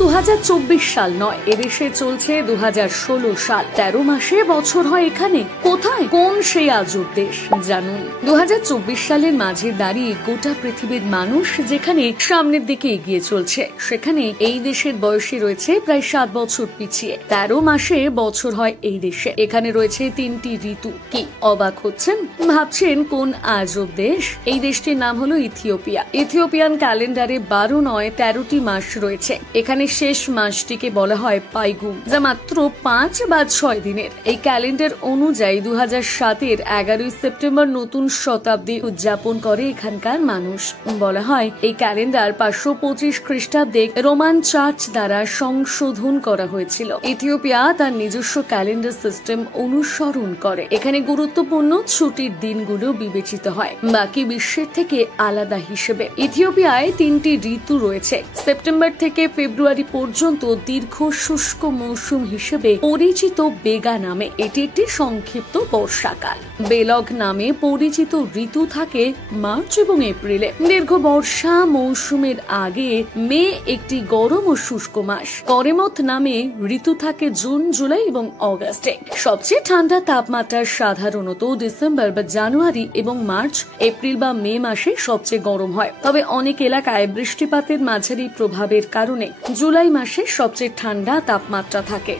2024 সাল নয়, এদেশে চলছে 2016 সাল। 13 মাসে বছর হয় এখানে। কোথায় কোন সেই আজব দেশ জানুন। 2024 সালের মাঝে দাঁড়িয়ে গোটা পৃথিবীর মানুষ যেখানে সামনের দিকে এগিয়ে চলছে, সেখানে এই দেশের বয়সী রয়েছে প্রায় 7 বছর পিছিয়ে। 13 মাসে বছর হয় এই দেশে। এখানে রয়েছে 3টি ঋতু। কি অবাক হচ্ছেন? ভাবছেন কোন আজব দেশ? এই দেশটির নাম হলো ইথিওপিয়া। ইথিওপিয়ান ক্যালেন্ডারে 12 নয় 13টি মাস রয়েছে। এখানে শেষ মাসটিকে বলা হয় পাইগুম, যা মাত্র 5 বা 6 দিনের। এই ক্যালেন্ডার অনুযায়ী 2007-এর 11 সেপ্টেম্বর নতুন শতাব্দী উদযাপন করে এখানকার মানুষ। বলা হয় এই ক্যালেন্ডার 525 খ্রিস্টাব্দে রোমান চার্চ দ্বারা সংশোধন করা হয়েছিল। ইথিওপিয়া তার নিজস্ব ক্যালেন্ডার সিস্টেম অনুসরণ করে। এখানে গুরুত্বপূর্ণ ছুটির দিনগুলো বিবেচিত হয় বাকি বিশ্বের থেকে আলাদা হিসেবে। ইথিওপিয়ায় 3টি ঋতু রয়েছে। সেপ্টেম্বর থেকে ফেব্রুয়ারি পর্যন্ত দীর্ঘ শুষ্ক মৌসুম হিসেবে পরিচিত বেগা নামে এটি একটি সংক্ষিপ্ত বর্ষাকাল। বেলগ নামে পরিচিত ঋতু থাকে মার্চ এবং এপ্রিলে। দীর্ঘ বর্ষা মৌসুমের আগে মে একটি গরম ও শুষ্ক মাস। করেমত নামে ঋতু থাকে জুন, জুলাই এবং অগাস্টে। সবচেয়ে ঠান্ডা তাপমাত্রা সাধারণত ডিসেম্বর বা জানুয়ারি এবং মার্চ, এপ্রিল বা মে মাসে সবচেয়ে গরম হয়। তবে অনেক এলাকায় বৃষ্টিপাতের মাঝারি প্রভাবের কারণে জুলাই মাসে সবচেয়ে ঠান্ডা তাপমাত্রা থাকে।